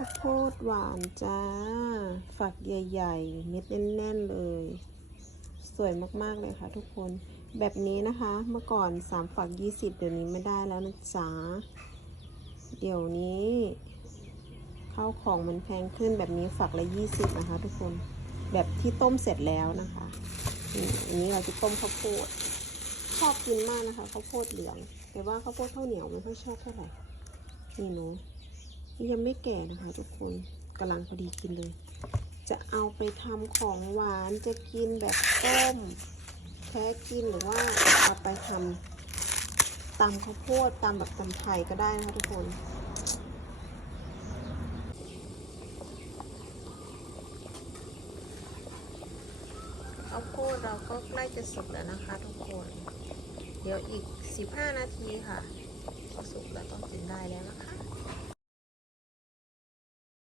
ข้าวโพดหวานจ้า ฝักใหญ่ๆ เม็ดแน่นๆเลย สวยมากๆเลยค่ะทุกคน แบบนี้นะคะ เมื่อก่อน3ฝัก20เดี๋ยวนี้ไม่ได้แล้วนะจ๊ะ เดี๋ยวนี้ข้าวของมันแพงขึ้นแบบนี้ฝักละ20นะคะ ทุกคน แบบที่ต้มเสร็จแล้วนะคะ อันนี้เราจะต้มข้าวโพด ชอบกินมากนะคะข้าวโพดเหลือง แต่ว่าข้าวโพดข้าวเหนียวไม่ค่อยชอบเท่าไหร่ นี่หนู ยังไม่แก่นะคะทุกคนกำลังพอดีกินเลย จะเอาไปทำของหวานจะกินแบบต้มแค่กินหรือว่าเอาไปทำตำข้าวโพดตำแบบตำไทยก็ได้นะคะทุกคนข้าวโพดเราก็ใกล้จะสุกแล้วนะคะทุกคน เดี๋ยวอีก 15 นาทีค่ะสุกแล้วต้องจะ